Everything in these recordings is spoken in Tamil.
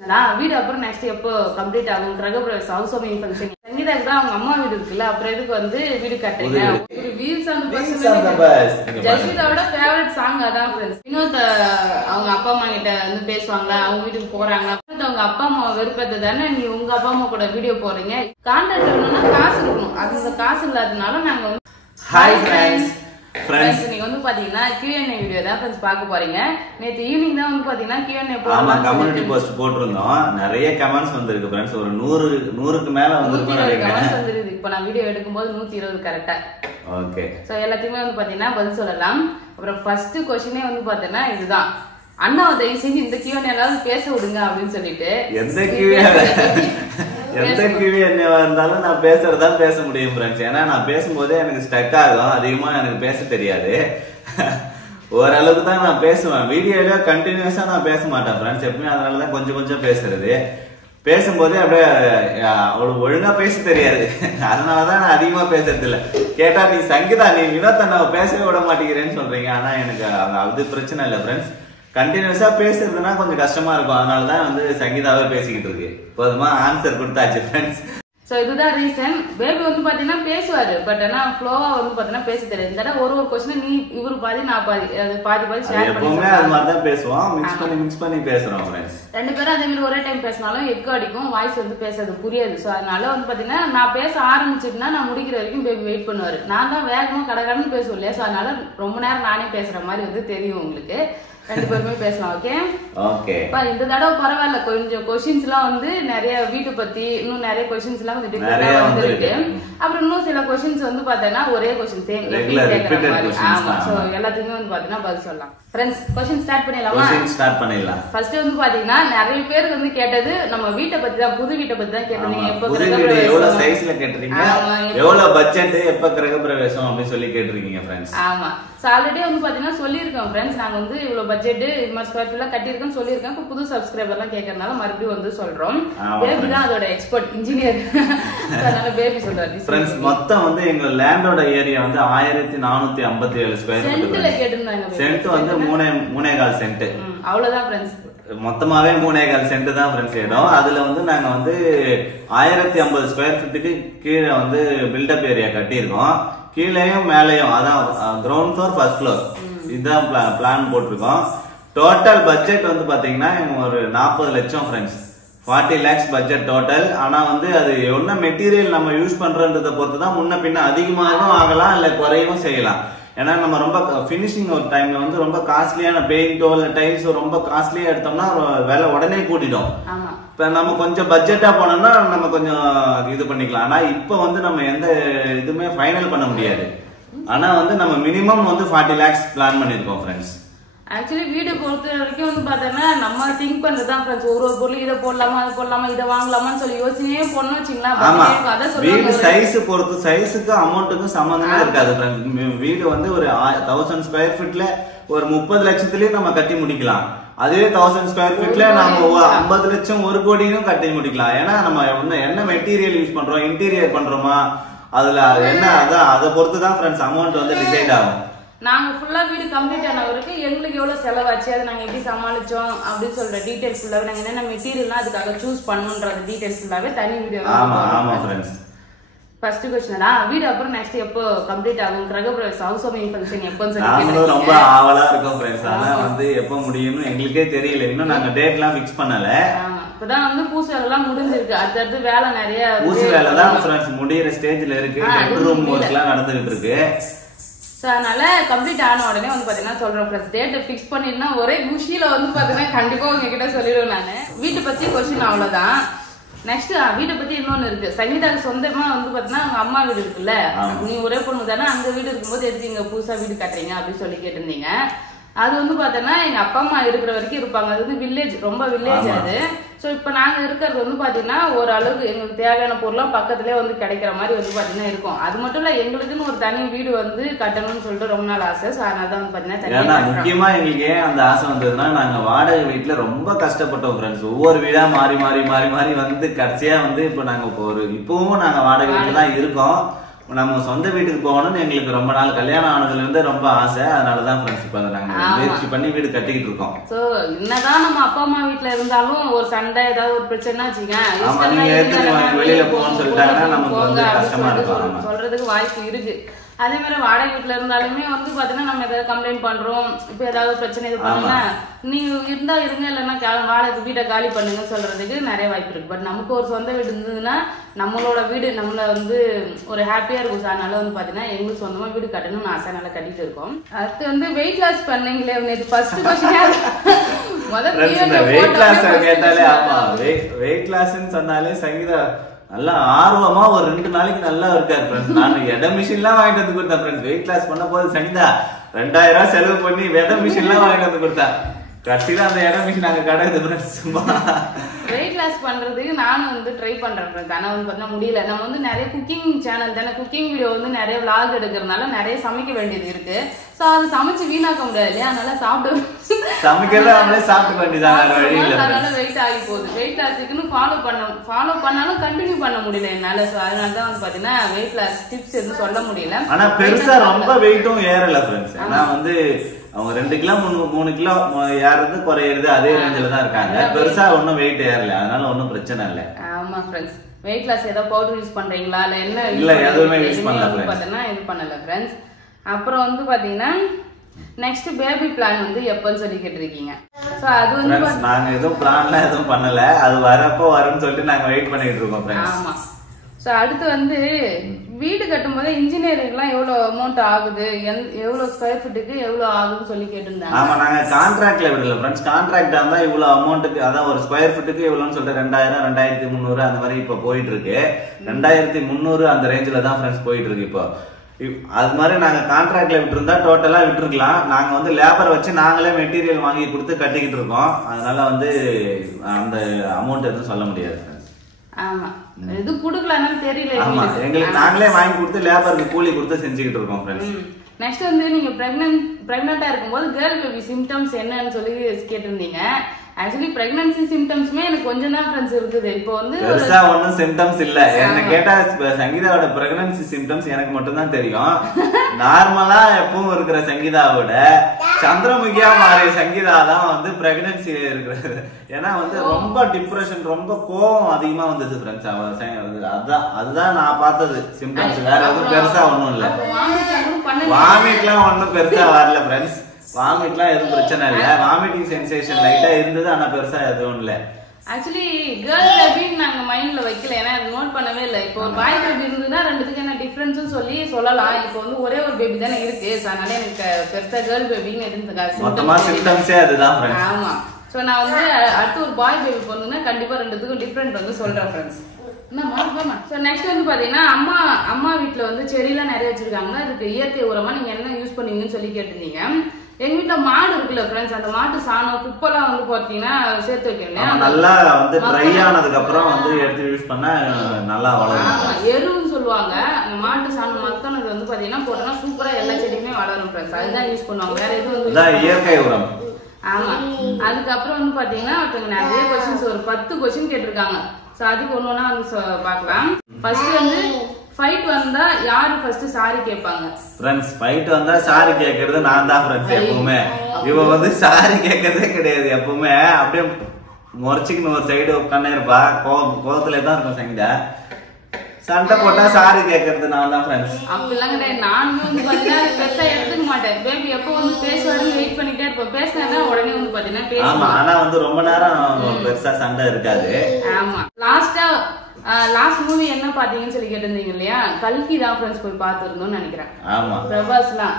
வீடு அப்புறம் நெக்ஸ்ட் எப்போ கம்ப்ளீட் ஆகும் கிரகப்பிரவேச ஹவுஸ் வார்மிங் ஃபங்க்ஷன் சங்கீதாக்கு தான் அவங்க அம்மா வீடு இருக்குல்ல அப்புறம் எதுக்கு வந்து வீடு கட்டுறீங்க ஒரு வீல்ஸ் அந்த ஜஸ்மிதாவோட ஃபேவரட் சாங் அதான் ஃப்ரெண்ட்ஸ் வினோத் அவங்க அப்பா அம்மா கிட்ட வந்து பேசுவாங்களா அவங்க வீட்டுக்கு போறாங்க அவங்க அப்பா அம்மா வெறுப்பது தானே நீ உங்க அப்பா அம்மா கூட வீடியோ போறீங்க கான்டாக்ட் வேணும்னா காசு இருக்கணும் அது காசு இல்லாதனால நாங்க வந்து ஹாய் ஃப்ரெண்ட்ஸ் நீங்க வந்து பாத்தீங்கன்னா Q&A வீடியோ தான் फ्रेंड्स பார்க்க போறீங்க நேத்து ஈவினிங் தான் வந்து பாத்தீங்கன்னா Q&A போடலாம் கம்யூனிட்டி போஸ்ட் போட்டுருந்தோம் நிறைய கமெண்ட்ஸ் வந்திருக்கு फ्रेंड्स ஒரு 100க்கு மேல வந்திருக்கு கமெண்ட்ஸ் வந்திருக்கு இப்போ நான் வீடியோ எடுக்கும்போது 120 கரெக்ட்டா ஓகே சோ எல்லாத்தையுமே வந்து பாத்தீங்கன்னா பதில் சொல்லலாம் அப்புறம் ஃபர்ஸ்ட் क्वेश्चनே வந்து பாத்தீங்கன்னா இதுதான் அண்ணா தயவு செஞ்சு இந்த Q&A எல்லாம் பேச விடுங்க அப்படினு சொல்லிட்டு எந்த Q&A வந்தாலும் நான் பேசுறதா பேச முடியும் फ्रेंड्स ஏன்னா நான் பேசும்போதே எனக்கு ஸ்டக் ஆகும் அதிகமா எனக்கு பேச தெரியாது ஓரளவுக்கு தான் நான் பேசுவேன் வீடியோல கண்டினியூஸா நான் பேச மாட்டேன் फ्रेंड्स எப்பவுமே அதனால தான் கொஞ்சம் கொஞ்சம் பேசுறது பேசும்போதே அப்படியே அவளுக்கு ஒழுங்கா பேச தெரியாது அதனாலதான் நான் அதிகமா பேசுறது இல்ல கேட்டா நீ சங்கீதா நீ வினோத் அண்ணாவை பேசவே விட மாட்டேங்கிறேன்னு சொல்றீங்க ஆனா எனக்கு அது பிரச்சனை இல்ல फ्रेंड्स கண்டினியூஸா பேசுறதுனா கொஞ்சம் கஷ்டமா இருக்கும் அதனாலதான் வந்து சங்கீதாவே பேசிக்கிட்டு இருக்கு போதுமா ஆன்சர் கொடுத்தாச்சு फ्रेंड्स சோ இதுதான் ரீசன் பேபி வந்து பாத்தீங்கன்னா பேசுவாரு பட் ஆனா ஃப்ளோவா வந்து பாத்தீங்கன்னா பேச தெரியாது இந்த ஒரு क्वेश्चन நீ இவரு பாதி நான் பாதி பாதி ஷேர் பண்ணி எப்பவுமே அது மாதிரி தான் பேசுவோம் மிக்ஸ் பண்ணி பேசுறோம் फ्रेंड्स ரெண்டு பேரும் அதே மாதிரி ஒரே டைம் பேசினாலும் எக்கோ அடிக்கும் வாய்ஸ் வந்து பேசுறது புரியாது சோ அதனால வந்து பாத்தீங்கன்னா நான் பேச ஆரம்பிச்சிட்டேன்னா நான் முடிக்கிற வரைக்கும் பேபி வெயிட் பண்ணுவாரு நான் தான் வேகமா கடகடன்னு பேசுவேன் இல்லையா சோ அதனால ரொம்ப நேரம் நானே பேசுற மாதிரி வந்து தெரியும் உங்களுக்கு ரெண்டு பேருமே பேசலாம் ஓகே ஓகே பா இந்த தடவை பரவாயில்ல கொஞ்சம் क्वेश्चंस எல்லாம் வந்து நிறைய வீட்டு பத்தி இன்னும் நிறைய क्वेश्चंस எல்லாம் வந்து டிஃபரெண்டா வந்திருக்கு அப்புறம் இன்னும் சில क्वेश्चंस வந்து பார்த்தேனா ஒரே क्वेश्चन சேம் கேக்குற மாதிரி ஆமா சோ எல்லாத்துக்குமே வந்து பார்த்தீனா பதில் சொல்லலாம் फ्रेंड्स क्वेश्चन ஸ்டார்ட் பண்ணிடலாமா ஃபர்ஸ்ட் வந்து பாத்தீங்கன்னா நிறைய பேர் வந்து கேட்டது நம்ம வீட்டை பத்தி தான் புது வீட்டை பத்தி தான் கேட்டீங்க எப்ப கிரகப்பிரவேசம் எவ்வளவு சைஸ்ல கேட்றீங்க எவ்வளவு பட்ஜெட் எப்ப கிரகப்பிரவேசம் அப்படி சொல்லி கேட்றீங்க फ्रेंड्स ஆமா சோ ஆல்ரெடி வந்து பாத்தீங்கன்னா சொல்லிருக்கோம் फ्रेंड्स நாங்க வந்து இவ்வளவு பட்ஜெட் இது மாதிரி ஸ்கொயர் ஃபீட்ல கட்டியிருக்கோம் சொல்லிருக்கோம் இப்போ புது சப்ஸ்கிரைபர் எல்லாம் கேக்குறனால மறுபடியும் வந்து சொல்றோம் பேபி தான் அதோட எக்ஸ்பர்ட் இன்ஜினியர் அதனால பேபி சொல்றாரு फ्रेंड्स மொத்தம் வந்து எங்க லேண்டோட ஏரியா வந்து 1457 ஸ்கொயர் ஃபீட் சென்ட்ல கேட்டிருந்தாங்க சென்ட் வந்து 3.5 சென்ட் அவ்வளவுதான் फ्रेंड्स மொத்தமாவே 3.5 சென்ட் தான் फ्रेंड्स இடம் அதுல வந்து நாங்க வந்து 1050 ஸ்கொயர் ஃபீட்டுக்கு கீழே வந்து பில்டப் ஏரியா கட்டியிருக்கோம் கீழேயும் மேலேயும் அதான் கிரவுண்ட் ஃப்ளோர் ஃபர்ஸ்ட் ஃப்ளோர் இதுதான் பிளான் போட்டிருக்கோம் டோட்டல் பட்ஜெட் வந்து பாத்தீங்கன்னா ஒரு 40 லட்சம் फ्रेंड्स 40 lakhs பட்ஜெட் டோட்டல் ஆனா வந்து அது என்ன மெட்டீரியல் நம்ம யூஸ் பண்றன்றத பொறுத்து தான் முன்ன பின்ன அதிகமாகவும் ஆகலாம் இல்ல குறையவும் செய்யலாம் ஏன்னா நம்ம ரொம்ப பினிஷிங் ஒரு டைம்ல வந்து ரொம்ப காஸ்ட்லியான பெயிண்டோ இல்ல டைல்ஸோ ரொம்ப காஸ்ட்லியா எடுத்தோம்னா விலை உடனே கூட்டிடும் இப்ப நம்ம கொஞ்சம் பட்ஜெட்டா போனோம்னா நம்ம கொஞ்சம் இது பண்ணிக்கலாம் ஆனா இப்ப வந்து நம்ம எந்த இதுவுமே ஃபைனல் பண்ண முடியாது ஆனா வந்து நம்ம மினிமம் வந்து 40 lakhs பிளான் பண்ணிருக்கோம் फ्रेंड्स ஆக்சுவலி வீடு பொறுத்த வரைக்கும் வந்து பாத்தீங்கன்னா நம்ம திங்க் பண்றதுதான் फ्रेंड्स ஒரு பொருள் இதை போடலாமா அது போடலாமா இதை வாங்கலாமான்னு சொல்லி யோசனையே போடணும் வச்சுங்களா வீடு சைஸ் பொறுத்து சைஸுக்கு அமௌண்ட்டுக்கும் சம்பந்தமே இருக்காது வீடு வந்து ஒரு 1000 ஸ்கொயர் ஃபீட்ல ஒரு 30 லட்சத்துலயும் நம்ம கட்டி முடிக்கலாம் அதுவே 1000 ஸ்கொயர் ஃபீட்ல நம்ம 50 லட்சம் 1 கோடியும் கட்டி முடிக்கலாம் ஏன்னா நம்ம என்ன மெட்டீரியல் யூஸ் பண்றோம் இன்டீரியர் பண்றோமா அதுல என்ன அதான் அதை பொறுத்து தான் ஃப்ரெண்ட்ஸ் அமௌண்ட் வந்து டிசைட் ஆகும் நாங்க ஃபுல்லா வீடு கம்ப்ளீட் ஆனவருக்கு எங்களுக்கு எவ்வளவு செலவாச்சு அதை நாங்க எப்படி சமாளிச்சோம் அப்படின்னு சொல்ற டீடைல்ஸ் ஃபுல்லாவே நாங்க என்னென்ன மெட்டீரியல்லாம் அதுக்காக சூஸ் பண்ணணும்ன்ற டீடைல்ஸ் ஃபுல்லாவே தனி வீடியோ ஆமா फ्रेंड्स ஃபர்ஸ்ட் क्वेश्चनடா வீடு அப்புறம் நெக்ஸ்ட் எப்போ கம்ப்ளீட் ஆகும் கிரகப்பிரவேச ஹவுஸ் வார்மிங் ஃபங்க்ஷன் எப்போன்னு சொல்லி ரொம்ப ஆவலா இருக்கும் फ्रेंड्स ஆனா வந்து எப்போ முடியும்னு எங்களுக்கே தெரியல இன்னும் நாங்க டேட்லாம் ஃபிக்ஸ் பண்ணல இப்பதான் வந்து பூசு வேலைலாம் முடிஞ்சிருக்கு அடுத்து வேலை நிறைய பூசு வேலை தான் फ्रेंड्स முடியற ஸ்டேஜ்ல இருக்கு பெட்ரூம் ஒர்க்லாம் நடந்துட்டு இருக்கு அதனால கம்ப்ளீட் ஆன உடனே வந்து பாத்தீங்கன்னா சொல்றோம் ஃப்ரெண்ட்ஸ் டேட் ஃபிக்ஸ் பண்ணிருந்தா ஒரே குஷியில வந்து பாத்தீங்கன்னா கண்டிப்பா உங்ககிட்ட சொல்லிடுவேன் நானு வீட்டை பத்தி கொஸ்டின் அவ்வளவுதான் நெக்ஸ்ட் வீட்டை பத்தி இன்னொன்னு இருக்கு சங்கீதாக்கு சொந்தமா வந்து பாத்தீங்கன்னா அவங்க அம்மா வீடு இருக்குல்ல நீ ஒரே பொண்ணு தானே அந்த வீடு இருக்கும்போது எதுக்கு இங்க புதுசா வீடு கட்டுறீங்க அப்படின்னு சொல்லி கேட்டிருந்தீங்க அது வந்து பாத்தீங்கன்னா எங்க அப்பா அம்மா இருக்கிற வரைக்கும் இருப்பாங்க அது வந்து வில்லேஜ் ரொம்ப வில்லேஜ் அது சோ இப்ப நாங்க இருக்கிறது வந்து பாத்தீங்கன்னா ஒரு அளவுக்கு எங்களுக்கு தேவையான பொருள்லாம் பக்கத்துலயே வந்து கிடைக்கிற மாதிரி வந்து பாத்தீங்கன்னா இருக்கும் அது மட்டும் இல்ல எங்களுக்குன்னு ஒரு தனி வீடு வந்து கட்டணும்னு சொல்லிட்டு ரொம்ப நாள் ஆசை சோ அதனால வந்து பாத்தீங்கன்னா முக்கியமா எங்களுக்கு ஏன் அந்த ஆசை வந்ததுன்னா நாங்க வாடகை வீட்டுல ரொம்ப கஷ்டப்பட்டோம் ஃப்ரெண்ட்ஸ் ஒவ்வொரு வீடா மாறி மாறி மாறி மாறி வந்து கடைசியா வந்து இப்ப நாங்க இப்பவும் நாங்க வாடகை வீட்டுல தான் இருக்கோம் நம்ம சொந்த வீட்டுக்கு போகணும்னு எங்களுக்கு ரொம்ப நாள் கல்யாணம் ஆனதுல இருந்து ரொம்ப ஆசை. அதனாலதான் ஃப்ரெண்ட்ஸ் இப்ப நாங்க முயற்சி பண்ணி வீடு கட்டிக்கிட்டு இருக்கோம். சோ என்னதான் நம்ம அப்பா அம்மா வீட்டுல இருந்தாலும் ஒரு சண்டை ஏதாவது ஒரு பிரச்சனை ஆமா, நீங்க வெளியில போகணும்னு சொல்லிட்டாங்கன்னா நமக்கு வந்து கஷ்டமா இருக்கும், சொல்றதுக்கு வாய்ப்பு இருக்கு. அதே மாதிரி வாடகை வீட்டுல இருந்தாலுமே வந்து பாத்தீங்கன்னா நம்ம ஏதாவது கம்ப்ளைண்ட் பண்றோம், இப்ப ஏதாவது பிரச்சனை இது பண்ணா நீ இருந்தா இருங்க, இல்லைன்னா வாடகை வீட்டை காலி பண்ணுங்க சொல்றதுக்கு நிறைய வாய்ப்பு இருக்கு. பட் நமக்கு ஒரு சொந்த வீடு இருந்ததுன்னா நம்மளோட வீடு நம்மள வந்து ஒரு ஹாப்பியா இருக்கும். அதனால வந்து பாத்தீங்கன்னா எங்களுக்கு சொந்தமா வீடு கட்டணும்னு ஆசை, நல்லா கட்டிட்டு இருக்கோம். அடுத்து வந்து வெயிட் லாஸ் பண்ணீங்களே, நேற்று ஃபர்ஸ்ட் கொஸ்டின் முதல்ல வெயிட் லாஸ் கேட்டாலே ஆமா வெயிட் லாஸ்ன்னு சொன்னாலே சங்கீதா நல்லா ஆர்வமா ஒரு 2 நாளைக்கு நல்லா இருக்காரு ஃப்ரெண்ட்ஸ். நான் எடை மிஷின் எல்லாம் வாங்கிட்டு வந்து கொடுத்தேன் ஃப்ரெண்ட்ஸ். வெயிட் லாஸ் பண்ண போது சங்கீதா 2000 ரூபாய் செலவு பண்ணி எடை மிஷின் எல்லாம் வாங்கிட்டு வந்து கொடுத்தேன். கடைசியில அந்த எடை மிஷின் அங்க கிடையாது ஃப்ரெண்ட்ஸ். வெயிட் லாஸ் பண்றதுக்கு நானும் வந்து ட்ரை பண்றேன் ஃப்ரெண்ட்ஸ். ஆனா வந்து பார்த்தா முடியல. நம்ம வந்து நிறைய குக்கிங் சேனல் தானே, குக்கிங் வீடியோ வந்து நிறைய விளாக் எடுக்கிறதுனால நிறைய சமைக்க வேண்டியது இருக்கு. சோ அது சமைச்சு வீணாக்க முடியாது இல்லையா, அதனால சமைக்கிறத நம்மளே சாப்பிட்டு வேண்டியதான். அதனால வெயிட் ஆகி போகுது. வெயிட் லாஸுக்குன்னு ஃபாலோ பண்ணாலும் கண்டினியூ பண்ண முடியல என்னால. சோ அதனாலதான் வந்து பாத்தீங்கன்னா வெயிட் லாஸ் டிப்ஸ் எதுவும் சொல்ல முடியல. ஆனா பெருசா ரொம்ப வெயிட்டும் ஏறல ஃப்ரெண்ட்ஸ். ஏன்னா வந்து அவங்க 2 கிலோ 3 கிலோ ஏறது குறையிறது அதே ரேஞ்சில தான் இருக்காங்க. பெருசா ஒன்னும் வெயிட் ஏறல, அதனால ஒன்னும் பிரச்சனை இல்ல. ஆமா ஃப்ரெண்ட்ஸ், வெயிட் லாஸ் ஏதாவது பவுடர் யூஸ் பண்றீங்களா இல்ல என்ன? இல்ல எதுவுமே யூஸ் பண்ணல பாத்தீங்கன்னா இது பண்ணல ஃப்ரெண்ட்ஸ். அப்புறம் வந்து பாத்தீங்கன்னா நெக்ஸ்ட் பேபி பிளான் வந்து எப்பன்னு சொல்லி கேட்டிருக்கீங்க. சோ அது வந்து நாங்க எதுவும் பிளான்லாம் எதுவும் பண்ணல, அது வரப்போ வரும்னு சொல்லிட்டு நாங்க வெயிட் பண்ணிட்டு இருக்கோம் ஃப்ரெண்ட்ஸ். ஆமா. சோ அடுத்து வந்து வீடு கட்டும்போது இன்ஜினியரிங்லாம் எவ்வளவு அமௌண்ட் ஆகுது, எவ்வளவு ஸ்கொயர் ஃபீட்டுக்கு எவ்வளவு ஆகுதுன்னு சொல்லி கேட்டிருந்தாங்க. ஆமா, நாங்க கான்ட்ராக்ட்ல விடல ஃப்ரெண்ட்ஸ். கான்ட்ராக்ட் இருந்தா இவ்வளவு அமௌண்ட்டுக்கு, அதான் ஒரு ஸ்கொயர் ஃபீட்டுக்கு இவ்வளவுன்னு சொல்லிட்டு 2000 2300 அந்த மாதிரி இப்ப போயிட்டு இருக்கு. 2300 அந்த ரேஞ்சில தான் ஃப்ரெண்ட்ஸ் போயிட்டு இருக்கு இப்போ. அது மாதிரி நாங்க கான்ட்ராக்ட்ல விட்டுருந்தா டோட்டலா விட்டுருக்கலாம். நாங்க வந்து லேபர் வச்சு நாங்களே மெட்டீரியல் வாங்கி கொடுத்து கட்டிக்கிட்டு இருக்கோம். அதனால வந்து அந்த அமௌண்ட் எதுவும் சொல்ல முடியாது. ஆமா, இது குடுக்கலாம்னு தெரியல. ஆமா, எங்களுக்கு நாங்களே வாங்கி கொடுத்து லேபருக்கு கூலி கொடுத்து செஞ்சுக்கிட்டு இருக்கோம் ஃப்ரெண்ட்ஸ். நெக்ஸ்ட் வந்து நீங்க பிரெக்னன்ட்டா இருக்கும்போது கேர்ள் பேபி சிம்டம்ஸ் என்னன்னு சொல்லி கேட்டிருந்தீங்க. ஆக்சுவலி பிரெக்னன்சி சிம்டம்ஸ்மே எனக்கு கொஞ்சம் தான் ஃப்ரெண்ட்ஸ் இருக்குது. இப்போ வந்து பெருசா ஒன்னும் சிம்டம்ஸ் இல்ல. என்ன கேட்டா சங்கீதாவோட பிரெக்னன்சி சிம்டம்ஸ் எனக்கு மட்டும் தான் தெரியும். நார்மலா எப்பவும் இருக்கிற சங்கீதாவோட சந்திரமுகியா மாறிய சங்கீதா தான் வந்து பிரெக்னன்சி இருக்கிறது. ஏன்னா வந்து ரொம்ப டிப்ரெஷன், ரொம்ப கோவம் அதிகமா வந்தது ஃப்ரெண்ட்ஸ். அதுதான் நான் பார்த்தது சிம்டம்ஸ். வேற எதுவும் பெருசா ஒண்ணும் இல்ல. வாமிட்லாம் ஒன்னும் பெருசா வரல ஃப்ரெண்ட்ஸ். வாமிட்லாம் எதுவும் பிரச்சனை இல்ல. வாமிட்டிங் சென்சேஷன் லைட்டா இருந்தது, ஆனா பெருசா எதுவும் இல்ல. ஆக்சுவலி கேர்ள் பேபின்னு நாங்க மைண்ட்ல வைக்கல, ஏன்னா அது நோட் பண்ணவே இல்லை. இப்போ ஒரு பாய் பேபி இருந்ததுன்னா ரெண்டுத்துக்கு என்ன டிஃபரன்ஸ் சொல்லலாம். இப்போ வந்து ஒரே ஒரு பேபி தானே இருக்கு, அதனால எனக்கு பெருசா கேர்ள் பேபின்னு எதுவும் அதுதான். ஆமா, சோ நான் வந்து அடுத்து ஒரு பாய் பேபி பொண்ணுன்னா கண்டிப்பா ரெண்டுத்துக்கும் டிஃபரெண்ட் வந்து சொல்றேன் ஃப்ரெண்ட்ஸ். நெக்ஸ்ட் வந்து பாத்தீங்கன்னா அம்மா வீட்டுல வந்து செடியெல்லாம் நிறைய வச்சிருக்காங்க. அதுக்கு இயற்கை உரமா நீங்க என்ன யூஸ் பண்ணுவீங்கன்னு சொல்லி கேட்டிருந்தீங்க. எங்க வீட்டுல மாடு இருக்குல்ல ஃப்ரெண்ட்ஸ், அந்த மாட்டு சாணம் குப்பெல்லாம் வந்து பாத்தீங்கன்னா சேர்த்து வைக்கணும். நல்லா வந்து ட்ரை ஆனதுக்கு அப்புறம் வந்து எடுத்து யூஸ் பண்ணா நல்லா வளரும். எருன்னு சொல்லுவாங்க. அந்த மாட்டு சாணம் மக்கனது வந்து பாத்தீங்கன்னா போட்டோம்னா சூப்பரா எல்லா செடியுமே வளரும் ஃப்ரெண்ட்ஸ். அதுதான் யூஸ் பண்ணுவாங்க, வேற எதுவும் இயற்கை உரம். ஆமா. அதுக்கப்புறம் வந்து பாத்தீங்கன்னா நிறைய கொஸ்டின்ஸ், ஒரு 10 கொஸ்டின் கேட்டிருக்காங்க. சோ அதுக்கு ஒண்ணு வந்து பாக்கலாம். ஃபர்ஸ்ட் வந்து ஃபைட் வந்தா யாரு ஃபர்ஸ்ட் சாரி கேட்பாங்க? ஃப்ரெண்ட்ஸ், ஃபைட் வந்தா சாரி கேக்குறது நான் தான் ஃப்ரெண்ட்ஸ். எப்பவுமே இவ வந்து சாரி கேக்குறதே கிடையாது. எப்பவுமே அப்படியே முறைச்சிக்கின்னு ஒரு சைடு உட்காந்து இருப்பா. கோவத்துல தான் இருக்கும் சங்கீதா. சண்டை போட்டா சாரி கேக்குறது நான் தான் ஃப்ரெண்ட்ஸ். அப்படிலாம் கிடையாது. நானுமே வந்து பாத்தீங்கன்னா பெருசா எடுத்துக்க மாட்டேன். பேபி எப்போ வந்து பேசுவாருன்னு வெயிட் பண்ணிட்டே இருப்பேன். பேசினா உடனே வந்து பாத்தீங்கன்னா பேசுவேன். ஆமா, ஆனா வந்து ரொம்ப நேரம் பெருசா சண்டை இருக்காது. ஆமா. லாஸ்ட் மூவி என்ன பாத்தீங்கன்னு சொல்லி கேட்டிருந்தீங்க இல்லையா, கல்கி தான் ஃப்ரெண்ட்ஸ் போய் பாத்துருந்தோம்னு நினைக்கிறேன். ஆமா, பிரபாஸ்லாம்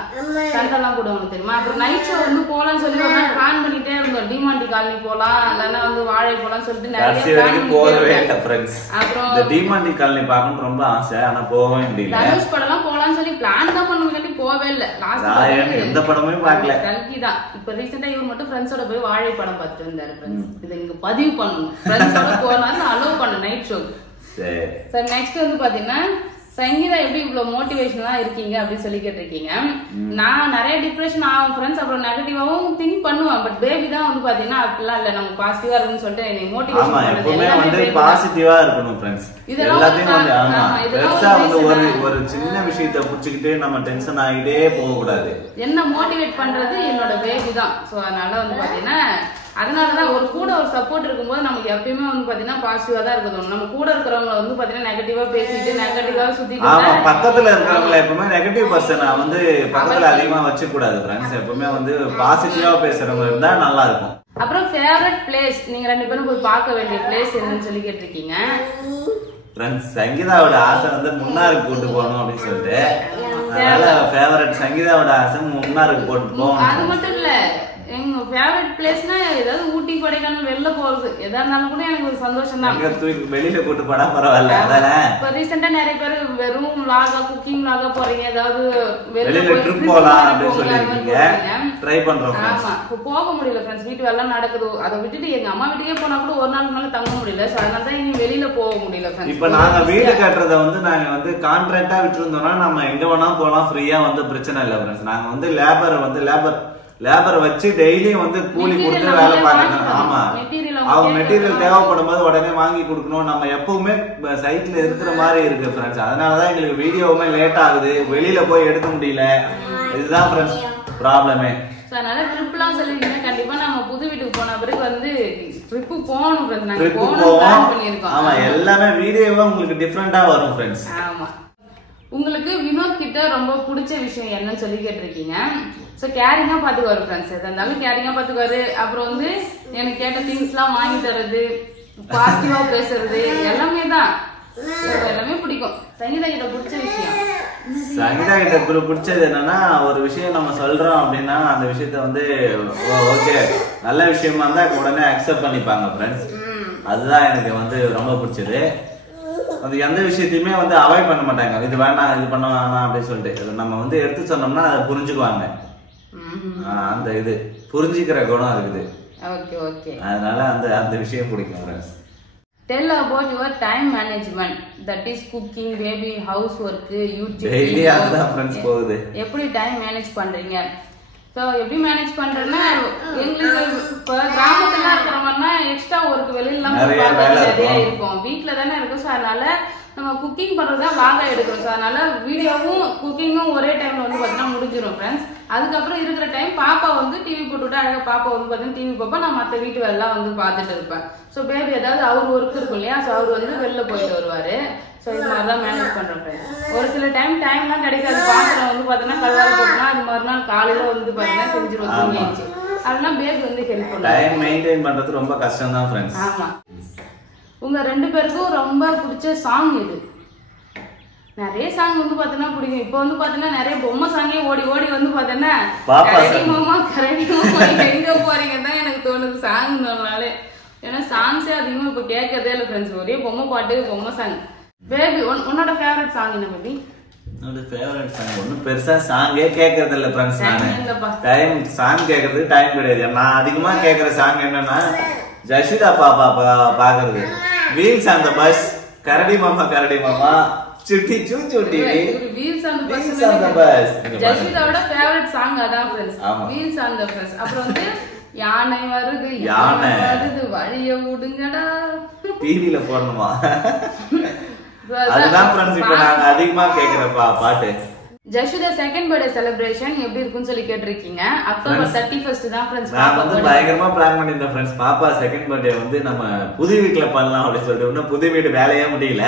சண்டெல்லாம் போடுவாங்க தெரியுமா. அப்புறம் நைட் ஷோ வந்து போலான்னு சொல்லி ஒரு நாள் பிளான் பண்ணிட்டே இருந்தோம். டிமாண்டி காலனி போலாம், இல்லைன்னா வந்து வாழை போலான்னு சொல்லிட்டு நிறைய போகவே இல்லை ஃப்ரெண்ட்ஸ். அப்புறம் டிமாண்டி காலனி பார்க்கணும் ரொம்ப ஆசை, ஆனா போகவே முடியல. தனுஷ் படம்லாம் போலான்னு சொல்லி பிளான் தான் பண்ணுவாங்க, போவே இல்லை. லாஸ்ட் எந்த படமே பார்க்கல, கல்கி தான். இப்ப ரீசெண்டா இவர் மட்டும் ஃப்ரெண்ட்ஸோட போய் வாழை படம் பார்த்துட்டு இருந்தாரு ஃப்ரெண்ட்ஸ். இது இங்க பதிவு பண்ணணும், ஃப்ரெண்ட்ஸோட போனாலும் அலோவ் பண்ண நைட் ஷோ. சரி, நெக்ஸ்ட் வந்து பாத்தீங்கன்னா சங்கீதா எப்படி இவ்வளவு மோட்டிவேஷனலா இருக்கீங்க அப்படின்னு சொல்லி கேட்டிருக்கீங்க. நான் நிறைய டிப்ரெஷன் ஆகும் ஃப்ரெண்ட்ஸ், அப்புறம் நெகட்டிவாவும் திங்க் பண்ணுவேன். பட் பேபி தான் வந்து பாத்தீங்கன்னா அப்படிலாம் இல்ல, நம்ம பாசிட்டிவா இருக்குன்னு சொல்லிட்டு என்னை மோட்டிவேஷன் பண்ணுது. பாசிட்டிவா இருக்கணும் ஃப்ரெண்ட்ஸ். எல்லாத்தையும் வந்து ஆமா பெருசா வந்து ஒரு சின்ன விஷயத்தை புடிச்சுக்கிட்டு நம்ம டென்ஷன் ஆகிட்டே போக கூடாது. என்ன மோட்டிவேட் பண்றது என்னோட பேபி தான். சோ அதனால வந்து பாத்தீங்கன்னா அதனாலதான் ஒரு கூட ஒரு சப்போர்ட் இருக்கும்போது நமக்கு எப்பயுமே வந்து பாத்தீங்கன்னா பாசிட்டிவா தான் இருக்கணும். நம்ம கூட இருக்கிறவங்க வந்து பாத்தீங்கன்னா நெகட்டிவா பேசிட்டு நெகட்டிவா சுத்திட்டு பக்கத்துல இருக்கிறவங்க எப்பவுமே நெகட்டிவ் பர்சனை வந்து பக்கத்துல அதிகமா வச்சு கூடாது ஃப்ரெண்ட்ஸ். எப்பவுமே வந்து பாசிட்டிவா பேசுறவங்க இருந்தா நல்லா இருக்கும். அப்புறம் ஃபேவரட் பிளேஸ் நீங்க 2 பேரும் போய் பார்க்க வேண்டிய பிளேஸ் என்னன்னு சொல்லி கேட்டிருக்கீங்க. ஃப்ரெண்ட்ஸ் சங்கீதாவோட ஆசை வந்து முன்னாருக்கு கூட்டு போகணும் அப்படின்னு சொல்லிட்டு, அதனால ஃபேவரட் சங்கீதாவோட ஆசை முன்னாருக்கு போட்டு போகணும். அது மட்டும் இல்ல, எங்க ஃபேவரட் பிளேஸ்னா ஏதாவது ஊட்டி கொடைக்கானல் வெளில போறது எதா இருந்தாலும் கூட எனக்கு ஒரு சந்தோஷம் தான். வெளியில கூட்டு போனா பரவாயில்ல. இப்ப ரீசெண்டா நிறைய பேர் வெறும் vlog குக்கிங் vlog போறீங்க, ஏதாவது வெளியில ட்ரிப் போலாம் அப்படின்னு சொல்லிருக்கீங்க. ட்ரை பண்றோம். ஆமா, இப்ப போக முடியல ஃப்ரெண்ட்ஸ், வீட்டு வேலை நடக்குது. அதை விட்டுட்டு எங்க அம்மா வீட்டுக்கே போனா கூட ஒரு நாள் மேல தங்க முடியல. சோ அதனால தான் இனி வெளியில போக முடியல ஃப்ரெண்ட்ஸ். இப்ப நாங்க வீடு கட்டுறத வந்து நாங்க வந்து கான்ட்ராக்டா விட்டுருந்தோம்னா நம்ம எங்க வேணா போலாம், ஃப்ரீயா வந்து பிரச்சனை இல்ல ஃப்ரெண்ட்ஸ். நாங்க வந்து லேபர் வச்சு டெய்லியும் வந்து கூலி கொடுத்து வேலை பார்க்கணும். ஆமா, அவங்க மெட்டீரியல் தேவைப்படும் போது உடனே வாங்கி கொடுக்கணும். நம்ம எப்பவுமே சைட்ல இருக்கிற மாதிரி இருக்கு ஃப்ரெண்ட்ஸ். அதனாலதான் எங்களுக்கு வீடியோவுமே லேட் ஆகுது, வெளியில போய் எடுக்க முடியல. இதுதான் ஃப்ரெண்ட்ஸ் ப்ராப்ளமே. அதனால ட்ரிப்லாம் சொல்லிருக்கீங்க. கண்டிப்பா நம்ம புது வீட்டுக்கு போன பிறகு வந்து ட்ரிப் போகணும் ஃப்ரெண்ட்ஸ். நாங்க போகணும் பிளான் பண்ணிருக்கோம். ஆமா, எல்லாமே வீடியோவா உங்களுக்கு டிஃபரெண்டா வரும் ஃப்ரெண்ட்ஸ். ஆமா. உங்களுக்கு வினோத் கிட்ட ரொம்ப பிடிச்ச விஷயம் என்னன்னு சொல்லி கேட்டிருக்கீங்க. ஸோ கேரிங்கா பாத்துக்குவாரு ஃப்ரெண்ட்ஸ், எதா இருந்தாலும் கேரிங்கா பாத்துக்குவாரு. அப்புறம் வந்து எனக்கு கேட்ட திங்ஸ் எல்லாம் வாங்கி தர்றது, பாசிட்டிவா பேசுறது எல்லாமே தான், எல்லாமே பிடிக்கும். சங்கீதா கிட்ட பிடிச்ச விஷயம், சங்கீதா கிட்ட பிடிச்சது என்னன்னா, ஒரு விஷயம் நம்ம சொல்றோம் அப்படின்னா அந்த விஷயத்த வந்து ஓகே நல்ல விஷயமா இருந்தா உடனே அக்செப்ட் பண்ணிப்பாங்க ஃப்ரெண்ட்ஸ். அதுதான் எனக்கு வந்து ரொம்ப பிடிச்சது. அது எந்த விஷயத்தையுமே வந்து அவாய்ட் பண்ண மாட்டாங்க. இது வேணாம், இது பண்ண வேணாம் அப்படின்னு சொல்லிட்டு நம்ம வந்து எடுத்து சொன்னோம்னா அதை புரிஞ்சுக்குவாங்க. அந்த இது புரிஞ்சுக்கிற குணம் இருக்குது. அதனால அந்த விஷயம் பிடிக்கும் friends. Tell about your time management, that is cooking, baby, housework, YouTube. Daily அதான் ஃப்ரெண்ட்ஸ் போகுது. எப்படி டைம் மேனேஜ் பண்றீங்க? சோ எப்படி மேனேஜ் பண்றேன்னா, எங்களுக்கு இப்ப கிராமத்துல இருக்கிறவங்கன்னா எக்ஸ்ட்ரா ஒர்க் வெளியில நிறைய இருக்கும், வீட்டுல தானே இருக்கும். ஸோ அதனால நம்ம குக்கிங் பண்றதுதான் வாங்க எடுக்கிறோம். ஸோ அதனால வீடியோவும் குக்கிங்கும் ஒரே டைம்ல வந்து பாத்தீங்கன்னா முடிஞ்சிடும் ஃப்ரெண்ட்ஸ். அதுக்கப்புறம் இருக்கிற டைம் பாப்பா வந்து டிவி போட்டுவிட்டு அழகா பாப்பா வந்து பாத்தீங்கன்னா டிவி பார்ப்பா, நான் மற்ற வீட்டு வேலை வந்து பார்த்துட்டு இருப்பேன். ஸோ பேபி ஏதாவது அவர் ஒர்க் இருக்கும் இல்லையா, ஸோ அவர் வந்து வெளில போயிட்டு வருவாரு. ஸோ இது மாதிரிதான் மேனேஜ் பண்றோம் ஃப்ரெண்ட்ஸ். ஒரு சில டைம்லாம் கிடைக்காது, பாத்திரம் வந்து பாத்தீங்கன்னா கழுவாத போட்டோம்னா அது மறுநாள் காலையில வந்து பாத்தீங்கன்னா செஞ்சிருவோம், தூங்கிடுச்சு. அதெல்லாம் பேபி வந்து ஹெல்ப் பண்ணுவோம். டைம் மெயின்டைன் பண்றது ரொம்ப கஷ்டம் தான் ஃப்ரெண்ட்ஸ். ஆமா. உங்க 2 பேருக்கும் ரொம்ப பிடிச்ச சாங் எது? நிறைய சாங் வந்து பாத்தீங்கன்னா பிடிக்கும். இப்ப வந்து பாத்தீங்கன்னா நிறைய பொம்மை சாங்கே ஓடி வந்து பாத்தீங்கன்னா கரடி மாமா எங்க போறீங்க தான் எனக்கு தோணுது சாங்னாலே. ஏன்னா சாங்ஸே அதிகமா இப்ப கேட்கறதே இல்லை ஃப்ரெண்ட்ஸ், ஒரே பொம்மை பாட்டு பொம்மை சாங். பேபி உன்னோட ஃபேவரட் சாங் என்ன பேபி? என்னோட ஃபேவரட் சாங் ஒன்னும் பெருசா சாங்கே கேட்கறது இல்ல ஃப்ரெண்ட்ஸ். டைம் சாங் கேட்கறதுக்கு டைம் கிடையாது. நான் அதிகமா கேட்கற சாங் என்னன்னா ஜஷிதா பாப்பா பாக்குறது, வீல்ஸ் ஆன் தி பஸ், கரடி மாமா சுட்டி சுட்டி வீல்ஸ் ஆன் தி பஸ். ஜஷிதாவோட ஃபேவரட் சாங் அதான் friends, wheels on the bus. அப்புறம் வந்து யானை வருது வழிய விடுங்கடா டிவில போடணுமா, அதுதான் ஃப்ரெண்ட்ஸ் இப்ப நாங்க அதிகமா கேக்குற பாட்டு. ஜஷிதா செகண்ட் பர்த்டே செலிப்ரேஷன் எப்படி இருக்குன்னு சொல்லி கேட்டிருக்கீங்க. அக்டோபர் 31 தான் ஃப்ரெண்ட்ஸ். நான் வந்து பயங்கரமா பிளான் பண்ணிருந்தேன் ஃப்ரெண்ட்ஸ். பாப்பா செகண்ட் பர்த்டே வந்து நம்ம புது வீட்டுல பண்ணலாம் அப்படின்னு சொல்லிட்டு, இன்னும் புது வீடு வேலையே முடியல.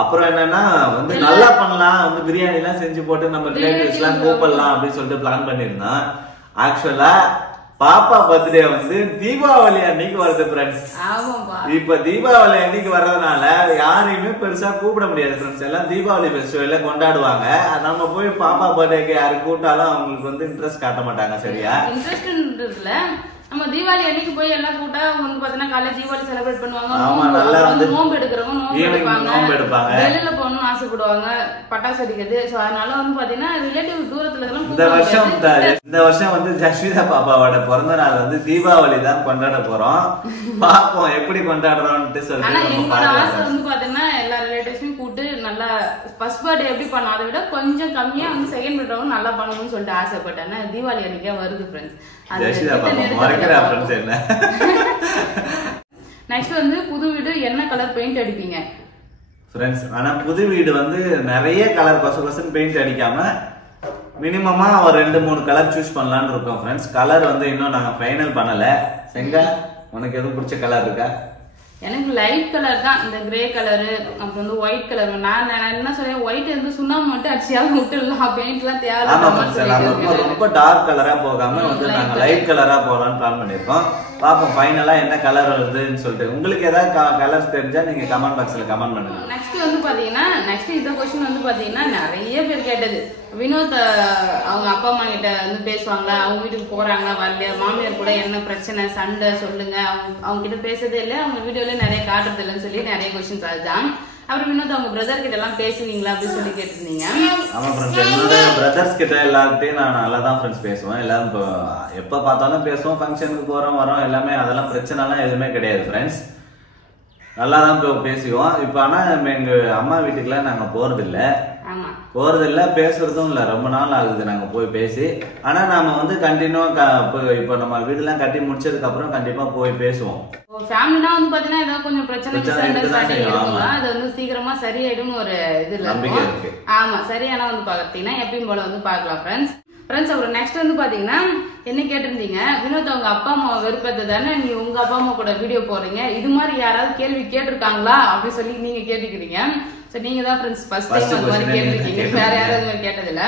அப்புறம் என்னன்னா வந்து நல்லா பண்ணலாம், வந்து பிரியாணி எல்லாம் செஞ்சு போட்டு நம்ம ரிலேட்டிவ்ஸ் எல்லாம் கூப்பிடலாம் அப்படின்னு சொல்லிட்டு பிளான் பண்ணிருந்தோம். ஆக்சுவலா பாப்பா பர்த்டே வந்து தீபாவளி அன்னைக்கு வருது ஃப்ரெண்ட்ஸ். இப்ப தீபாவளி அன்னைக்கு வர்றதுனால யாரையுமே பெருசா கூப்பிட முடியாது ஃப்ரெண்ட்ஸ். எல்லாம் தீபாவளி ஃபெஸ்டிவல்ல கொண்டாடுவாங்க. நம்ம போய் பாப்பா பர்த்டேக்கு யாரு கூப்பிட்டாலும் அவங்களுக்கு வந்து இன்ட்ரெஸ்ட் காட்ட மாட்டாங்க. சரியா, இன்ட்ரெஸ்ட் நம்ம தீபாவளி அன்னைக்கு போய் எல்லாம் கூட்டா வந்து பாத்தீங்கன்னா காலேஜ் தீபாவளி செலிப்ரேட் பண்ணுவாங்க. ஆமா, நல்லா வந்து நோம்பு எடுக்கிறவங்க நோம்பு எடுப்பாங்க, வெளியில போகணும்னு ஆசைப்படுவாங்க, பட்டாசு அடிக்கிறது. சோ அதனால வந்து பாத்தீங்கன்னா ரிலேட்டிவ் தூரத்துல எல்லாம் இந்த வருஷம் வந்து ஜஸ்விதா பாப்பாவோட பிறந்த நாள் வந்து தீபாவளி தான் கொண்டாட போறோம். பாப்போம் எப்படி கொண்டாடுறோம்னு சொல்லி. ஆனா எங்களோட ஆசை வந்து பாத்தீங்கன்னா எல்லா ரிலேட்டிவ்ஸையும் கூப்பிட்டு நல்லா ஃபர்ஸ்ட் பர்த்டே எப்படி பண்ணோம் அதை விட கொஞ்சம் கம்மியா வந்து செகண்ட் பர்த்டேவும் நல்லா பண்ணணும்னு சொல்லிட்டு ஆசைப்பட்டேன். தீபாவளி அன்னைக்கே வருது ஃப்ரெண்ட்ஸ். நெக்ஸ்ட் வந்து புது வீடு என்ன கலர் பெயிண்ட் அடிப்பீங்க ஃப்ரெண்ட்ஸ்? ஆனா புது வீடு வந்து நிறைய கலர் கொசன்னு பெயிண்ட் அடிக்காம மினிமமா ஒரு 2-3 கலர் சூஸ் பண்ணலாம்னு இருக்கோம் ஃப்ரெண்ட்ஸ். கலர் வந்து இன்னும் நாங்க ஃபைனல் பண்ணல. செங்கா உனக்கு எதுவும் பிடிச்ச கலர் இருக்கா? எனக்கு லைட் கலர் தான், இந்த கிரே கலரு, அப்புறம் வந்து ஒயிட் கலர். நான் என்ன சொல்றேன், ஒயிட் வந்து சுண்ணாம்பு மட்டும் அடிச்சியாவது விட்டுடலாம், பெயிண்ட் எல்லாம் தேவை. ரொம்ப டார்க் கலரா போகாம வந்து நாங்க லைட் கலரா போகலாம்னு பிளான் பண்ணிருக்கோம். பாப்போம் ஃபைனலா என்ன கலர் வருதுன்னு சொல்லிட்டு. உங்களுக்கு ஏதாவது கலர்ஸ் தெரிஞ்சா நீங்க கமெண்ட் பாக்ஸ்ல கமெண்ட் பண்ணுங்க. நெக்ஸ்ட் வந்து பாத்தீங்கன்னா இந்த क्वेश्चन வந்து பாத்தீங்கன்னா நிறைய பேர் கேட்டது. வினோத் அவங்க அப்பா அம்மா கிட்ட வந்து பேசுவாங்களா, அவங்க வீட்டுக்கு போறாங்களா வரலையா, மாமியார் கூட என்ன பிரச்சனை சண்டை சொல்லுங்க, அவங்க கிட்ட பேசுறதே இல்லை, அவங்க வீடியோல நிறைய காட்டுறது இல்லைன்னு சொல்லி நிறைய क्वेश्चंस அதுதான். அப்புறம் வினோத் அவங்க பிரதர் கிட்ட எல்லாம் பேசுவீங்களா அப்படின்னு சொல்லி கேட்டிருந்தீங்க. ஆமா ஃப்ரெண்ட்ஸ், என்னோட பிரதர்ஸ் கிட்ட எல்லார்கிட்டையும் நான் நல்லா தான் ஃப்ரெண்ட்ஸ் பேசுவேன். எல்லாரும் இப்போ எப்போ பார்த்தாலும் பேசுவோம், ஃபங்க்ஷனுக்கு போறோம் வரோம் எல்லாமே, அதெல்லாம் பிரச்சனைலாம் எதுவுமே கிடையாது ஃப்ரெண்ட்ஸ். நல்லா தான் இப்போ பேசுவோம். இப்போ ஆனால் எங்க அம்மா வீட்டுக்குலாம் நாங்க போறதில்ல பேசுறதும் இல்லை. ரொம்ப நாள் ஆகுது நாங்க போய் பேசி. ஆனா நாம வந்து கண்டினியூவா இப்போ நம்ம வீடுலாம் கட்டி முடிச்சதுக்கு அப்புறம் கண்டிப்பா போய் பேசுவோம். ஃபேமிலினா வந்து பாத்தீங்கன்னா ஏதாவது கொஞ்சம் பிரச்சனை இருக்குங்க, அது வந்து சீக்கிரமா சரியாயிடும்னு ஒரு இது இருக்கு. ஆமா, சரியானா வந்து பாத்தீங்கன்னா எப்பயும் போல வந்து பாக்கலாம் ஃப்ரெண்ட்ஸ். அப்புறம் நெக்ஸ்ட் வந்து பாத்தீங்கன்னா என்ன கேட்டிருந்தீங்க, வினோத் அவங்க அப்பா அம்மா வெறுப்பது தானே நீ உங்க அப்பா அம்மா கூட வீடியோ போறீங்க, இது மாதிரி யாராவது கேள்வி கேட்டிருக்காங்களா அப்படின்னு சொல்லி நீங்க கேட்டுக்கிறீங்க. நீங்க தான் ஃப்ரெண்ட்ஸ் ஃபர்ஸ்ட் டைம் அந்த மாதிரி கேட்டிருக்கீங்க, வேற யாரும் அந்த மாதிரி கேட்டதில்ல.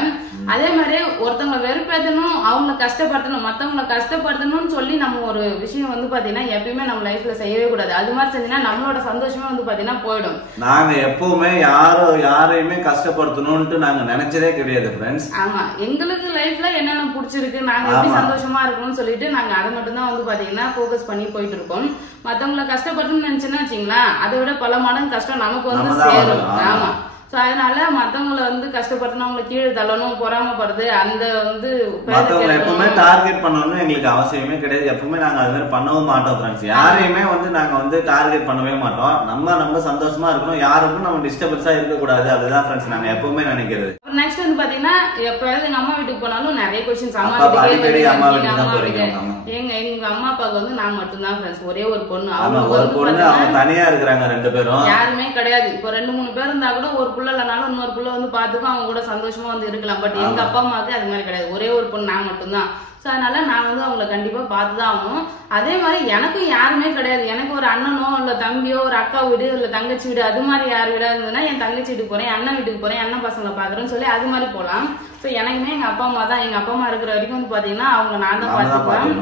அதே மாதிரி ஒருத்தவங்க வெறுப்பேத்தணும், அவங்களை கஷ்டப்படுத்தணும், மத்தவங்களை கஷ்டப்படுத்தணும்னு சொல்லி நம்ம ஒரு விஷயம் வந்து பாத்தீங்கன்னா எப்பயுமே நம்ம லைஃப்ல செய்யவே கூடாது. அது மாதிரி செஞ்சீங்கன்னா நம்மளோட சந்தோஷமே வந்து பாத்தீங்கன்னா போயிடும். நாங்க எப்பவுமே யாரையுமே கஷ்டப்படுத்தணும்னு நாங்க நினைச்சதே கிடையாது ஃப்ரெண்ட்ஸ். ஆமா, எங்களுக்கு லைஃப்ல என்னென்ன பிடிச்சிருக்கு, நாங்க எப்படி சந்தோஷமா இருக்கணும்னு சொல்லிட்டு நாங்க அதை மட்டும் தான் வந்து பாத்தீங்கன்னா போக்கஸ் பண்ணி போயிட்டு இருக்கோம். மத்தவங்களை கஷ்டப்படணும்னு நினைச்சேன்னா வச்சுங்களா, அதை விட பல மடங்கு கஷ்டம் நமக்கு வந்து சேரும். ஆமா, அதனால மத்தவங்களை வந்து கஷ்டப்பட்டு அவங்களை கீழே தள்ளணும், பொறாமப்படுறது, அந்த வந்து எப்பவுமே டார்கெட் பண்ணணும்னு எங்களுக்கு அவசியமே கிடையாது. எப்பவுமே நாங்க அது மாதிரி பண்ணவும் மாட்டோம் ஃப்ரெண்ட்ஸ். யாரையுமே வந்து நாங்க வந்து டார்கெட் பண்ணவே மாட்டோம். நம்ம சந்தோஷமா இருக்கணும், யாருக்கும் நம்ம டிஸ்டர்பன்ஸா இருக்க கூடாது. அதுதான் ஃப்ரெண்ட்ஸ் நாங்க எப்பவுமே நினைக்கிறது. நெக்ஸ்ட் வந்து பாத்தீங்கன்னா எப்பயாவது எங்க அம்மா வீட்டுக்கு போனாலும் நிறைய क्वेश्चंस அம்மா வீட்டுக்கு எங்க அம்மா அப்பாவுக்கு வந்து நான் மட்டும் தான் ஃப்ரெண்ட்ஸ், ஒரே ஒரு பொண்ணு. அவங்க தனியா இருக்கிறாங்க, 2 பேரும் யாருமே கிடையாது. இப்போ 2-3 பேர் இருந்தா கூட ஒரு புள்ள இல்லனாலும் இன்னொரு புள்ள வந்து பாத்துக்கும், அவங்க கூட சந்தோஷமா வந்து இருக்கலாம். பட் எங்க அப்பா அம்மாவுக்கு அது மாதிரி கிடையாது, ஒரே ஒரு பொண்ணு நான் மட்டும்தான். ஸோ அதனால நான் வந்து அவங்களை கண்டிப்பா பார்த்துதான் ஆகணும். அதே மாதிரி எனக்கும் யாருமே கிடையாது. எனக்கு ஒரு அண்ணனோ இல்ல தம்பியோ, ஒரு அக்கா வீடு இல்ல தங்கச்சி வீடு, அது மாதிரி யார் வீடா இருந்ததுன்னா என் தங்கச்சி வீட்டுக்கு போறேன், அண்ணன் வீட்டுக்கு போறேன், அண்ணன் பசங்களை பாக்குறேன்னு சொல்லி அது மாதிரி போலாம். ஸோ எனக்குமே எங்க அப்பா அம்மா தான். எங்க அப்பா அம்மா இருக்கிற வரைக்கும் வந்து பாத்தீங்கன்னா அவங்க நான் தான் பாத்துக்குவேன்,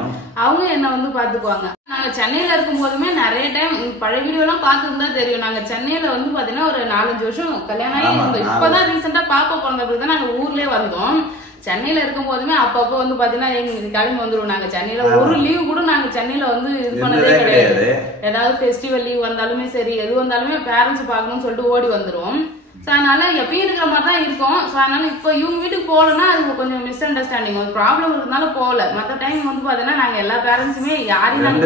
அவங்க என்ன வந்து பாத்துக்குவாங்க. நாங்க சென்னையில இருக்கும் போதுமே நிறைய டைம் பழைய வீடியோ எல்லாம் பாத்துருந்தா தெரியும். நாங்க சென்னையில வந்து பாத்தீங்கன்னா ஒரு 4-5 வருஷம் கல்யாணம் ஆகி இருந்தோம். இப்பதான் ரீசெண்டா பாப்பா பிறந்த பிறகுதான் நாங்க ஊர்லயே வந்தோம். சென்னையில இருக்கும் போதுமே அப்பப்போ வந்து பாத்தீங்கன்னா எங்களுக்கு கிளம்பி வந்துருவோம். நாங்க சென்னையில ஒரு லீவ் கூட நாங்க சென்னையில வந்து இது பண்ணதே கிடையாது. ஏதாவது ஃபெஸ்டிவல் லீவ் வந்தாலுமே சரி, எது வந்தாலுமே பேரண்ட்ஸ் பாக்கணும்னு சொல்லிட்டு ஓடி வந்துருவோம். ஸோ அதனால எப்பயும் இருக்கிற மாதிரி தான் இருக்கும். ஸோ அதனால இப்போ இவங்க வீட்டுக்கு போகலன்னா அது கொஞ்சம் மிஸ் அண்டர்ஸ்டாண்டிங், ஒரு ப்ராப்ளம் இருக்கிறதுனால போகல. மற்ற டைம் வந்து பாத்தீங்கன்னா நாங்க எல்லா பேரண்ட்ஸுமே யாரையும்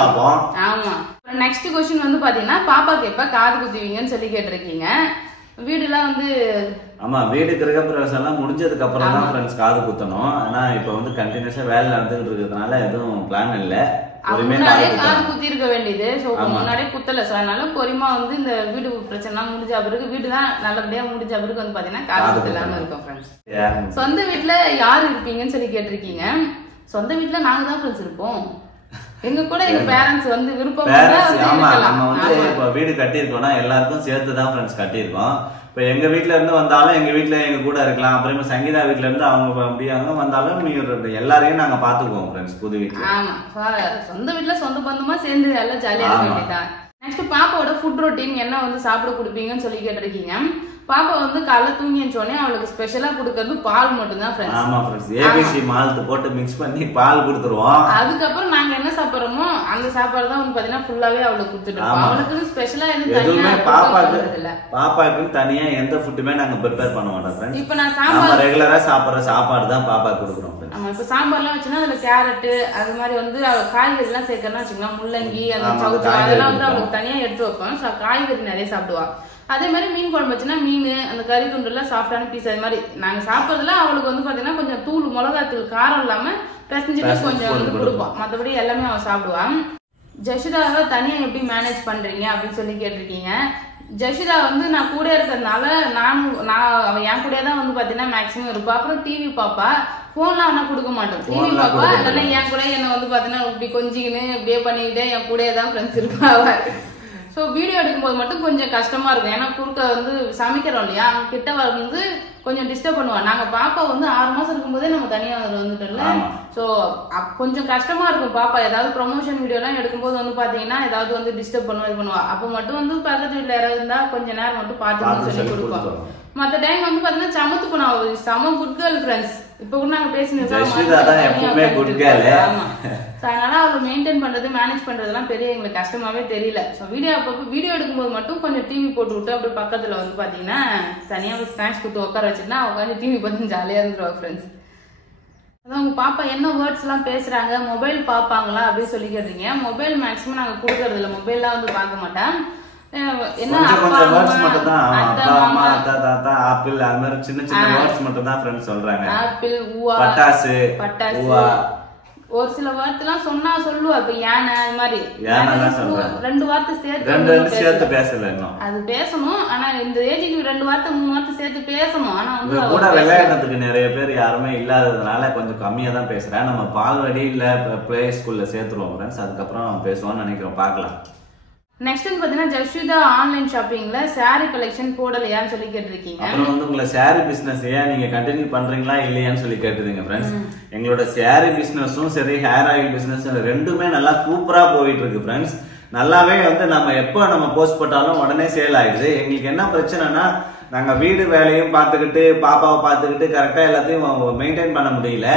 பார்ப்போம். ஆமா. நெக்ஸ்ட் क्वेश्चन வந்து பாத்தீங்கன்னா பாப்பாக்கு எப்ப காது குத்துவீங்கன்னு சொல்லி கேட்டிருக்கீங்க. வீடுலாம் வந்து ஆமா, வீடு கிரகப்பிரவேசம் எல்லாம் முடிஞ்சதுக்கு அப்புறம் தான் ஃப்ரெண்ட்ஸ் காது குத்தணும். ஆனா இப்ப வந்து கண்டினியூஸா வேலை நடந்துகிட்டு இருக்கிறதுனால எதுவும் பிளான் இல்ல. முன்னாடியே காது குத்தி இருக்க வேண்டியது. சோ முன்னாடியே குத்தல. சோ அதனால பொறுமா வந்து இந்த வீடு பிரச்சனை முடிஞ்ச பிறகு, வீடுதான் நல்லபடியா முடிஞ்ச பிறகு வந்து பாத்தீங்கன்னா காது குத்தலாம்னு இருக்கோம் ஃப்ரெண்ட்ஸ். சொந்த வீட்டுல யாரு இருப்பீங்கன்னு சொல்லி கேட்டிருக்கீங்க. சொந்த வீட்டுல நாங்க தான் ஃப்ரெண்ட்ஸ் இருப்போம். எங்க கூட எங்க பேரண்ட்ஸ் வந்து விருப்பம் நம்ம வந்து இப்ப வீடு கட்டியிருக்கோம்னா எல்லாருக்கும் சேர்த்து தான் ஃப்ரெண்ட்ஸ் கட்டியிருக்கோம். இப்ப எங்க வீட்டுல இருந்து வந்தாலும் எங்க வீட்டுல எங்க கூட இருக்கலாம். அப்புறமா சங்கீதா வீட்டுல இருந்து அவங்க அப்படியாங்க வந்தாலும் எல்லாரையும் நாங்க பாத்துக்குவோம் ஃப்ரெண்ட்ஸ் புது வீட்டுல. ஆமா, சொந்த வீட்டுல சொந்த பந்தமா சேர்ந்து எல்லாம் ஜாலியா இருக்க வேண்டியதான். நெக்ஸ்ட் பாப்பாவோட ஃபுட் ரொட்டீன் என்ன வந்து சாப்பிட கொடுப்பீங்கன்னு சொல்லி கேட்டிருக்கீங்க. பாப்பா வந்து காலைல தூங்கி எழுந்தோடனே அவளுக்கு ஸ்பெஷலா கொடுக்கறது பால் மட்டும் தான் ஃப்ரெண்ட்ஸ். ஆமா ஃப்ரெண்ட்ஸ், ஏபிசி மால்ட் போட்டு மிக்ஸ் பண்ணி பால் கொடுத்துருவோம். அதுக்கப்புறம் நாங்க என்ன சாப்பிடுறோமோ அந்த சாப்பாடு தான் வந்து பாத்தீங்கன்னா ஃபுல்லாவே அவளுக்கு கொடுத்துட்டோம். அவளுக்கு ஸ்பெஷலா எதுவுமே பாப்பாக்கு தனியா எந்த ஃபுட்டுமே நாங்க ப்ரிப்பேர் பண்ண மாட்டோம் ஃப்ரெண்ட்ஸ். இப்போ நான் சாம்பார் ரெகுலரா சாப்பிடுற சாப்பாடு தான் பாப்பாக்கு கொடுக்குறோம். ஆமா, இப்ப சாம்பார்லாம் வச்சுன்னா அதுல கேரட் அது மாதிரி வந்து காய்கறி எல்லாம் சேர்க்கறதுனா வச்சுக்கலாம், முள்ளங்கி அந்த சவுச்சு அதெல்லாம் வந்து அவளுக்கு தனியா எடுத்து வைப்போம். காய்கறி நிறைய சாப்பிடுவா. அதே மாதிரி மீன் குழம்பு வச்சுன்னா மீன் அந்த கறி துண்டுலாம் சாஃப்டான பீஸ். அது மாதிரி நாங்க சாப்பிட்றதுல அவளுக்கு வந்து பாத்தீங்கன்னா கொஞ்சம் தூள் மிளகாத்தூள் காரம் இல்லாம பிசைஞ்சிட்டு கொஞ்சம் வந்து கொடுப்போம். மற்றபடி எல்லாமே அவன் சாப்பிடுவான். ஜஷிதாவை தனியா எப்படி மேனேஜ் பண்றீங்க அப்படின்னு சொல்லி கேட்டிருக்கீங்க. ஜஷிதா வந்து நான் கூட இருக்கிறதுனால அவன் என் கூட தான் வந்து பாத்தீங்கன்னா மேக்சிமம் இருப்பா. அப்புறம் டிவி பாப்பா, போன்லாம் அவனா கொடுக்க மாட்டோம். டிவி பாப்பா இல்லைன்னா என் கூட என்ன வந்து பாத்தீங்கன்னா இப்படி கொஞ்சிக்கின்னு இப்படியே பண்ணிக்கிட்டே என் கூட தான் ஃப்ரெண்ட்ஸ் இருப்பா அவ. ஸோ வீடியோ எடுக்கும்போது மட்டும் கொஞ்சம் கஷ்டமா இருக்கும். ஏன்னா குறுக்க வந்து சமைக்கிறோம் இல்லையா, அவங்க கிட்ட வந்து கொஞ்சம் டிஸ்டர்ப் பண்ணுவான். நாங்க பாப்பா வந்து 6 மாசம் இருக்கும்போதே நம்ம தனியா வந்துட்டோம்ல. ஸோ கொஞ்சம் கஷ்டமா இருக்கும். பாப்பா ஏதாவது ப்ரொமோஷன் வீடியோ எல்லாம் எடுக்கும்போது வந்து பாத்தீங்கன்னா ஏதாவது வந்து டிஸ்டர்ப் பண்ணுவா. அப்போ மட்டும் வந்து பக்கத்து வீட்டுல யாராவது இருந்தா கொஞ்ச நேரம் மட்டும் பார்த்துன்னு சொல்லி கொடுப்போம். மற்ற டைம் வந்து பாத்தீங்கன்னா சமத்து போனோம். செம குட் கேர்ள் ஃப்ரெண்ட்ஸ். இப்ப கூட நாங்க பேசினோம். அதனால அவளை மெயின்டைன் பண்றது மேனேஜ் பண்றதுலாம் பெரிய எங்களுக்கு கஷ்டமாவே தெரியல. ஸோ வீடியோ எடுக்கும்போது மட்டும் கொஞ்சம் டிவி போட்டு விட்டு அப்படி பக்கத்துல வந்து பாத்தீங்கன்னா தனியா ஸ்நாக்ஸ் கொடுத்து உட்கார வச்சுன்னா உட்காந்து டிவி பார்த்து ஜாலியா இருந்துருவா ஃப்ரெண்ட்ஸ். அதான் உங்க பாப்பா என்ன வேர்ட்ஸ் எல்லாம் பேசுறாங்க, மொபைல் பாப்பாங்களா அப்படின்னு சொல்லி கேட்டீங்க. மொபைல் மேக்சிமம் நாங்க கொடுக்கறது இல்லை. மொபைல்லாம் வந்து பார்க்க மாட்டேன். சின்ன சின்ன வேர்ட்ஸ் மட்டும் தான் ஃப்ரெண்ட்ஸ் சொல்றாங்க. ஆப்பிள், ஊவா, பட்டாசு, ஒரு சில வார்த்தைலாம் சொன்னா சொல்லுவா. இப்ப யானை அது மாதிரி 2 வார்த்தை சேர்த்து பேசல. அது பேசணும். ஆனா இந்த ஏஜுக்கு 2 வார்த்தை 3 வார்த்தை சேர்த்து பேசணும். ஆனா வந்து கூட விளையாடுறதுக்கு நிறைய பேர் யாருமே இல்லாததுனால கொஞ்சம் கம்மியா தான் பேசுறேன். நம்ம பால்வாடி இல்ல பிளே ஸ்கூல்ல சேர்த்துருவோம் ஃப்ரெண்ட்ஸ். அதுக்கப்புறம் பேசுவோம்னு நினைக்கிறோம். பார்க்கலாம். நெக்ஸ்ட் வந்து பாத்தீங்கன்னா ஜஷிதா ஆன்லைன் ஷாப்பிங்ல சாரி கலெக்ஷன் போடலையான்னு சொல்லி கேட்டிருக்கீங்க. அப்புறம் வந்து உங்களை சாரி பிசினஸ் ஏன் நீங்க கண்டினியூ பண்றீங்களா இல்லையான்னு சொல்லி கேட்டுருங்க ஃப்ரெண்ட்ஸ். எங்களோட சாரி பிசினஸும் சரி ஹேர் ஆயில் பிசினஸ் ரெண்டுமே நல்லா சூப்பரா போயிட்டு இருக்கு ஃப்ரெண்ட்ஸ். நல்லாவே வந்து நம்ம எப்போ நம்ம போஸ்ட் போட்டாலும் உடனே சேல் ஆயிடுது. எங்களுக்கு என்ன பிரச்சனைனா நாங்க வீடு வேலையும் பார்த்துக்கிட்டு பாப்பாவை பார்த்துக்கிட்டு கரெக்டா எல்லாத்தையும் மெயின்டைன் பண்ண முடியல.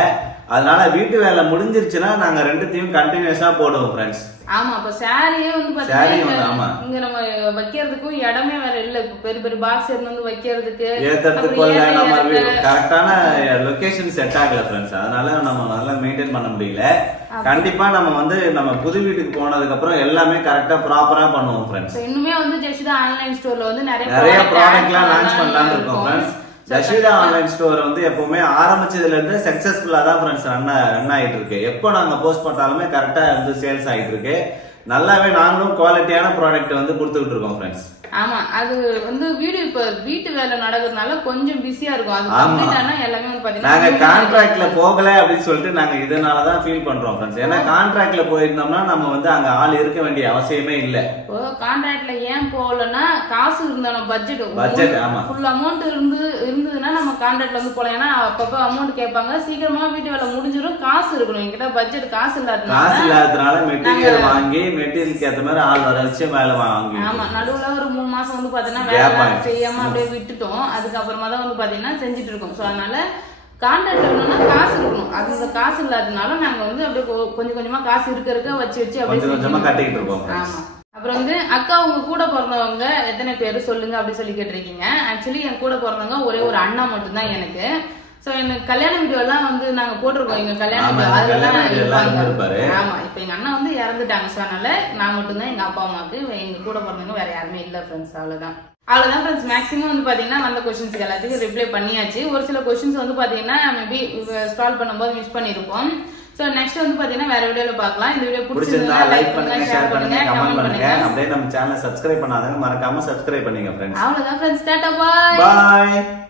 அதனால வீட்டு வேலை முடிஞ்சிருச்சுன்னா நாங்க ரெண்டுத்தையும் கண்டினியூஸா போடுவோம் ஃப்ரெண்ட்ஸ். ஆமா, அப்ப சாரியே வந்து பாத்தீங்கன்னா இங்க நம்ம வைக்கிறதுக்கும் இடமே வேற இல்ல. பெரிய பெரிய பாக்ஸ் வந்து வைக்கிறதுக்கு கரெக்டான லொகேஷன் செட் ஆகல ஃப்ரெண்ட்ஸ். அதனால நம்ம நல்லா மெயின்டைன் பண்ண முடியல. கண்டிப்பா நம்ம வந்து நம்ம புது வீட்டுக்கு போனதுக்கு அப்புறம் எல்லாமே கரெக்டா ப்ராப்பரா பண்ணுவோம் ஃப்ரெண்ட்ஸ். இன்னுமே வந்து ஜஷிதா ஆன்லைன் ஸ்டோர்ல வந்து நிறைய ப்ராடக்ட்லாம் லான்ச் பண்ணலாம்னு இருக்கோம் ஃப்ரெண்ட்ஸ். ஜஷிதா ஆன்லைன் ஸ்டோர் வந்து எப்பவுமே ஆரம்பிச்சதுல இருந்து சக்சஸ்ஃபுல்லா தான் ஃப்ரெண்ட்ஸ் ரன் ஆயிட்டு இருக்கு. எப்போ நாங்க போஸ்ட் பண்ணாலுமே கரெக்டா வந்து சேல்ஸ் ஆயிட்டு இருக்கு. நல்லாவே நாங்களும் குவாலிட்டியான ப்ராடக்ட் வந்து கொடுத்துட்டு இருக்கோம் ஃப்ரெண்ட்ஸ். ஆமா, அது வந்து இப்ப வீட்டு வேலை நடக்கிறதுனால கொஞ்சம் பிஸியா இருக்கும். அது கம்ப்ளீட் ஆனா எல்லாமே வந்து பாத்தீங்கன்னா நாங்க கான்ட்ராக்ட்ல போகல அப்படின்னு சொல்லிட்டு நாங்க இதனால தான் ஃபீல் பண்றோம் ஃப்ரெண்ட்ஸ். ஏன்னா கான்ட்ராக்ட்ல போயிருந்தோம்னா நம்ம வந்து அங்க ஆள் இருக்க வேண்டிய அவசியமே இல்ல. இப்போ கான்ட்ராக்ட்ல ஏன் போகலன்னா காசு இருந்தாலும் பட்ஜெட் ஆமா ஃபுல் அமௌண்ட் இருந்ததுன்னா நம்ம கான்ட்ராக்ட்ல வந்து போலாம். ஏன்னா அப்பப்ப அமௌண்ட் கேட்பாங்க, சீக்கிரமா வீட்டு வேலை முடிஞ்சிடும், காசு இருக்கணும். என்கிட்ட பட்ஜெட் காசு இல்லாததுனால மெட்டீரியல் வாங்கி மெட்டீரியலுக்கு ஏற்ற மாதிரி ஆள் வர வச்சு வேலை வாங்கி. ஆமா, நடுவுல ஒரு 3 மாசம் வந்து பாத்தீங்கன்னா வேலை செய்யாம அப்படியே விட்டுட்டோம். அதுக்கப்புறமா தான் வந்து பாத்தீங்கன்னா செஞ்சுட்டு இருக்கோம். சோ அதனால கான்ட்ராக்ட் வேணும்னா காசு இருக்கணும். அது காசு இல்லாததுனால நாங்க வந்து அப்படியே கொஞ்சம் கொஞ்சமா காசு இருக்க வச்சு அப்படியே கொஞ்சமா கட்டிக்கிட்டு இருக்கோம். ஆமா. அப்புறம் வந்து அக்கா உங்க கூட பிறந்தவங்க எத்தனை பேரு சொல்லுங்க அப்படின்னு சொல்லி கேட்டிருக்கீங்க. ஆக்சுவலி என் கூட பிறந்தவங்க ஒரே ஒரு அண்ணா மட்டும் தான் எனக்கு. சோ எனக்கு கல்யாண வீடியோ எல்லாம் வந்து நாங்க போட்டிருக்கோம். எங்க கல்யாண வீடியோ அதெல்லாம் இருப்பாரு. ஆமா, இப்ப எங்க அண்ணா வந்து இறந்துட்டாங்க. சோ அதனால நான் மட்டும் தான் எங்க அப்பா அம்மாக்கு, எங்க கூட பிறந்தவங்க வேற யாருமே இல்ல ஃப்ரெண்ட்ஸ். அவ்வளவுதான் ஃப்ரெண்ட்ஸ். மேக்ஸிமம் வந்து பாத்தீங்கன்னா வந்த கொஸ்டின்ஸ்க்கு எல்லாத்துக்கும் ரிப்ளை பண்ணியாச்சு. ஒரு சில கொஸ்டின்ஸ் வந்து பாத்தீங்கன்னா மேபி ஸ்க்ரால் பண்ணும்போது மிஸ் பண்ணிருப்போம். சோ நெக்ஸ்ட் வந்து பாத்தீங்கன்னா வேற வீடியோல பார்க்கலாம். இந்த வீடியோ பிடிச்சிருந்தா லைக் பண்ணுங்க, ஷேர் பண்ணுங்க, கமெண்ட் பண்ணுங்க. அப்படியே நம்ம சேனலை சப்ஸ்கிரைப் பண்ணாதவங்க மறக்காம சப்ஸ்கிரைப் பண்ணுங்க ஃப்ரெண்ட்ஸ். அவ்வளவுதான் ஃப்ரெண்ட்ஸ். டாடா, பை.